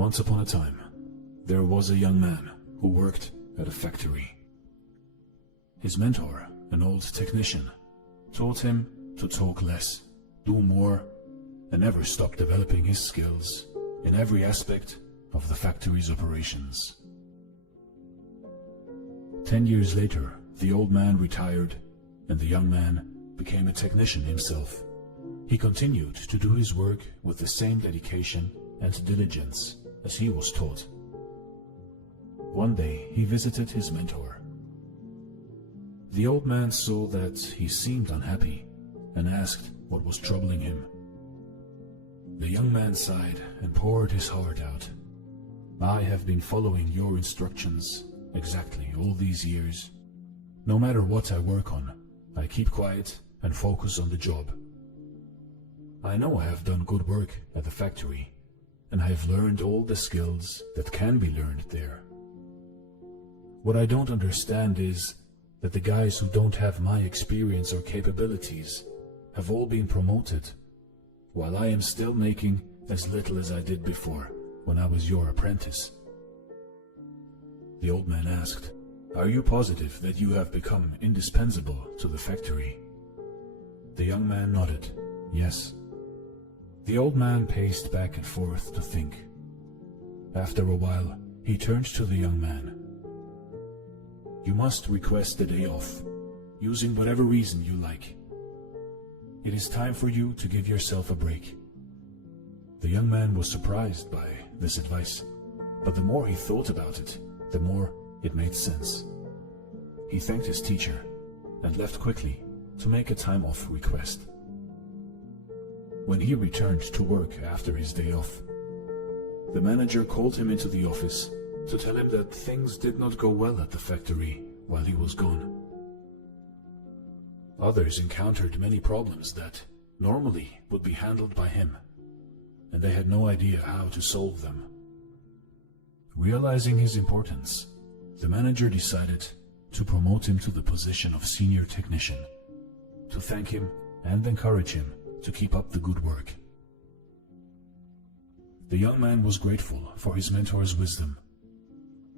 Once upon a time, there was a young man who worked at a factory. His mentor, an old technician, taught him to talk less, do more, and never stop developing his skills in every aspect of the factory's operations. 10 years later, the old man retired, and the young man became a technician himself. He continued to do his work with the same dedication and diligence as he was taught. One day, he visited his mentor. The old man saw that he seemed unhappy and asked what was troubling him. The young man sighed and poured his heart out. "I have been following your instructions exactly all these years. No matter what I work on, I keep quiet and focus on the job. I know I have done good work at the factory, and I have learned all the skills that can be learned there. What I don't understand is that the guys who don't have my experience or capabilities have all been promoted, while I am still making as little as I did before when I was your apprentice." The old man asked, "Are you positive that you have become indispensable to the factory?" The young man nodded, "Yes." The old man paced back and forth to think. After a while, he turned to the young man. "You must request a day off, using whatever reason you like. It is time for you to give yourself a break." The young man was surprised by this advice, but the more he thought about it, the more it made sense. He thanked his teacher and left quickly to make a time-off request. When he returned to work after his day off, the manager called him into the office to tell him that things did not go well at the factory while he was gone. Others encountered many problems that normally would be handled by him, and they had no idea how to solve them. Realizing his importance, the manager decided to promote him to the position of senior technician, to thank him and encourage him to keep up the good work. The young man was grateful for his mentor's wisdom.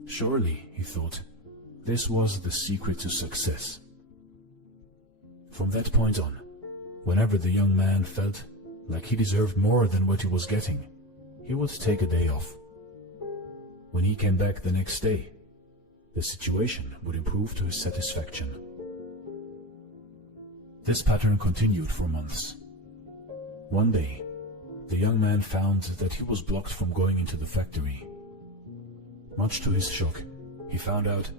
Surely, he thought, this was the secret to success. From that point on, whenever the young man felt like he deserved more than what he was getting, he would take a day off. When he came back the next day, the situation would improve to his satisfaction. This pattern continued for months. One day, the young man found that he was blocked from going into the factory. Much to his shock, he found out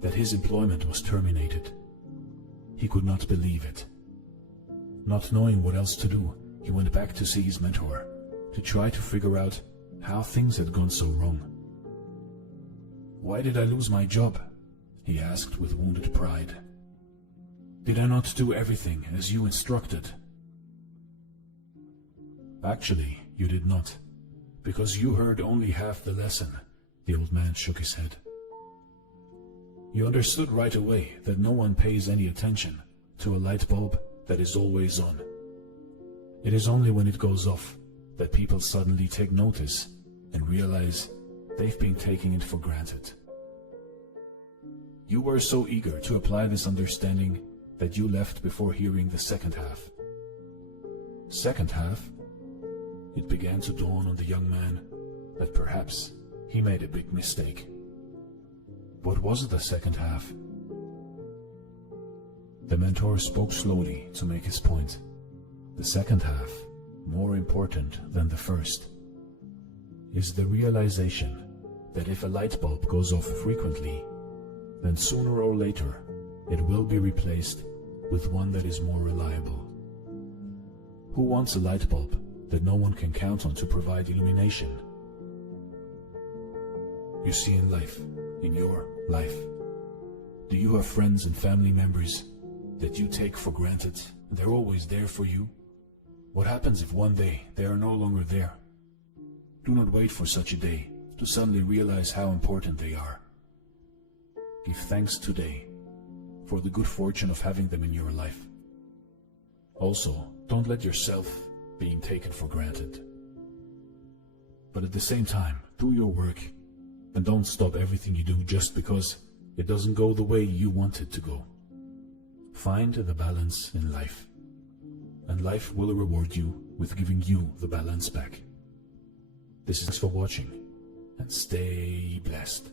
that his employment was terminated. He could not believe it. Not knowing what else to do, he went back to see his mentor, to try to figure out how things had gone so wrong. "Why did I lose my job?" he asked with wounded pride. "Did I not do everything as you instructed?" "Actually, you did not, because you heard only half the lesson," the old man shook his head. "You understood right away that no one pays any attention to a light bulb that is always on. It is only when it goes off that people suddenly take notice and realize they've been taking it for granted. You were so eager to apply this understanding that you left before hearing the second half." Second half? It began to dawn on the young man that perhaps he made a big mistake. What was the second half? The mentor spoke slowly to make his point. The second half, more important than the first, is the realization that if a light bulb goes off frequently, then sooner or later it will be replaced with one that is more reliable. Who wants a light bulb that no one can count on to provide illumination? You see, in life, in your life, do you have friends and family members that you take for granted and they're always there for you? What happens if one day they are no longer there? Do not wait for such a day to suddenly realize how important they are. Give thanks today for the good fortune of having them in your life. Also, don't let yourself being taken for granted. But at the same time, do your work, and don't stop everything you do just because it doesn't go the way you want it to go. Find the balance in life, and life will reward you with giving you the balance back. This is for watching, and stay blessed.